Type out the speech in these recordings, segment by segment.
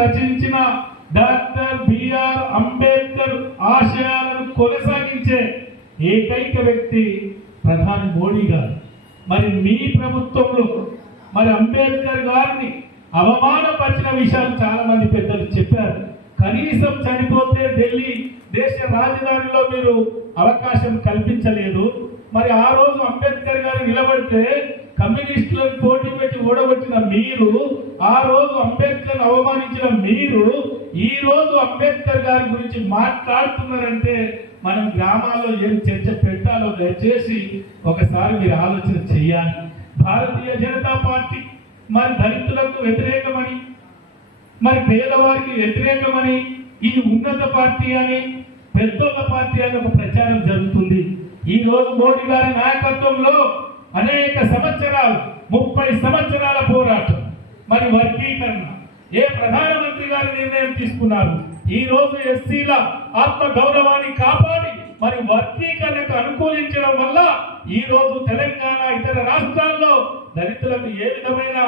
రచించిన doctor BR Ambedkar ఆశయాలను కొనసాగించే ఏకైక వ్యక్తి ప్రధాని మోడీ గారు. మరి మీ ప్రభుత్వంలో మరి అంబేద్కర్ గారిని అవమానపరిచిన విషయాలు చాలా మంది పెద్దలు చెప్పారు. కనీసం చనిపోతే ఢిల్లీ దేశ రాజధానిలో మీరు అవకాశం కల్పించలేదు. మరి ఆ రోజు అంబేద్కర్ గారు నిలబడితే కమ్యూనిస్టులను పోటీ పెట్టి ఓడగొట్టిన మీరు ఆ రోజు అంబేద్కర్ అవమానించిన మీరు ఈ రోజు అంబేద్కర్ గారి గురించి మాట్లాడుతున్నారంటే మనం గ్రామాల్లో ఏం చర్చ పెట్టాలో దయచేసి ఒకసారి మీరు ఆలోచన చేయాలి. భారతీయ జనతా పార్టీ మరి దళితులకు వ్యతిరేకమని మరి పేదవారికి వ్యతిరేకమని ఇది ఉన్నత పార్టీ అని పెద్దోళ్ళ పార్టీ అని ఒక ప్రచారం జరుగుతుంది. ఈ రోజు మోడీ గారి నాయకత్వంలో అనేక సంవత్సరాలు ముప్పై సంవత్సరాల పోరాటం. మరి వర్గీకరణ. ఏ ప్రధానమంత్రి గారు నిర్ణయం తీసుకున్నారు? ఈ రోజు ఎస్సీల ఆత్మ గౌరవాన్ని కాపాడి మరి వర్గీకరణకు అనుకూలించడం వల్ల ఈ రోజు తెలంగాణ ఇతర రాష్ట్రాల్లో దళితులకు ఏ విధమైన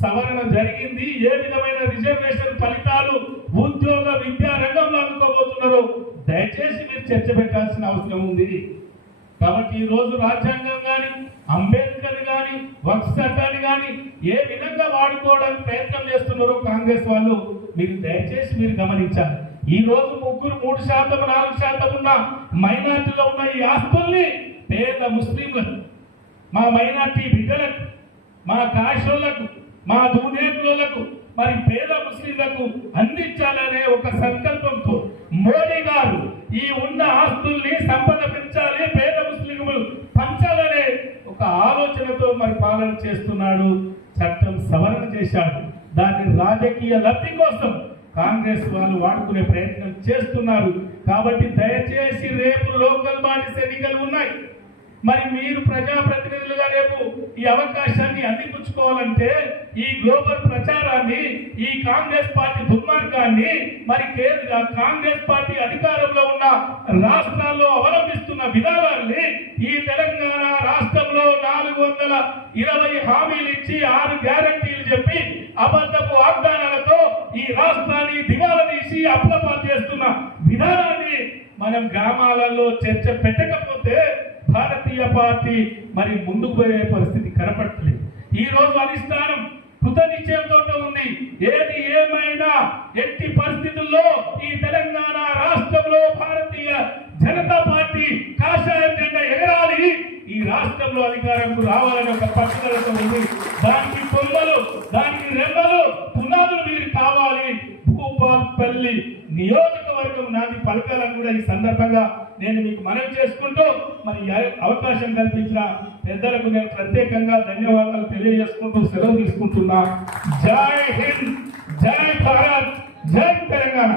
సవరణ జరిగింది? ఏ విధమైన రిజర్వేషన్ ఫలితాలు ఉద్యోగ విద్యా రంగంలో అనుకోబోతున్నారో దయచేసి మీరు చర్చ పెట్టాల్సిన అవసరం ఉంది. కాబట్టి ఈ రోజు రాజ్యాంగం కానీ అంబేద్కర్ కానీ వక్స్ చట్టాన్ని కానీ ఏ విధంగా వాడుకోవడానికి ప్రయత్నం చేస్తున్నారో కాంగ్రెస్ వాళ్ళు మీరు దయచేసి మీరు గమనించాలి. ఈ రోజు ముగ్గురు మూడు శాతం నాలుగు శాతం ఉన్న మైనార్టీలో ఉన్న ఈ ఆస్తుల్ని పేద ముస్లింలకు మా మైనార్టీ బిడ్డలకు మా కాశోళ్ళకు మా దూదేకులకు మరి పేద ముస్లింల అందించాలనే ఒక సంకల్పంతో మోడీ గారు ఈ ఉన్న ఆస్తుల్ని సంపద పెంచాలి పేద ముస్లింలు పంచాలనే ఒక పరిపాలన పాలన చేస్తున్నాడు చట్టం సవరణ చేశాడు. దాని రాజకీయ లబ్ధి కోసం కాంగ్రెస్ వాళ్ళు వాడుకునే ప్రయత్నం చేస్తున్నారు. కాబట్టి దయచేసి రేపు లోకల్ బాడీస్ ఎన్నికలు ఉన్నాయి. మరి మీరు ప్రజాప్రతినిధులుగా రేపు ఈ అవకాశాన్ని అందిపుచ్చుకోవాలంటే ఈ గ్లోబల్ ప్రచారాన్ని ఈ కాంగ్రెస్ పార్టీ దుర్మార్గాన్ని మరి కేంద్ర కాంగ్రెస్ పార్టీ అధికారంలో ఉన్న రాష్ట్రాల్లో అవలంబిస్తున్న విధానాన్ని ఈ తెలంగాణ వందల ఇరవై హామీలు ఇచ్చి ఆరు గ్యారంటీలు చెప్పి అబద్ధపు వాగ్దానాలతో ఈ రాష్ట్రాన్ని దివాలా తీసి అప్లపాలు చేస్తున్న విధానాన్ని మనం గ్రామాలలో చర్చ పెట్టకపోతే భారతీయ పార్టీ మరి ముందుకు పోయే పరిస్థితి కనపడట్లేదు. ఈ రోజు అధిష్టానం కృత నిశ్చయంతో ఉంది. ఏది ఏమైనా ఎట్టి పరిస్థితుల్లో ఈ తెలంగాణ రాష్ట్రంలో భారతీయ జనతా పార్టీ కాషాయం రాష్ట్రంలో అధికారంకు రావాలని ఒక పట్టుదలతో ఉంది. దానికి కొమ్మలు దానికి రెమ్మలు పునాదులు మీరు కావాలి. భూపాల్పల్లి నియోజకవర్గం నాది పలకాలని కూడా ఈ సందర్భంగా నేను మీకు మనవి చేసుకుంటూ మరి అవకాశం కల్పించిన పెద్దలకు నేను ప్రత్యేకంగా ధన్యవాదాలు తెలియజేసుకుంటూ సెలవు తీసుకుంటున్నా. జై హింద్ జై భారత్ జై తెలంగాణ.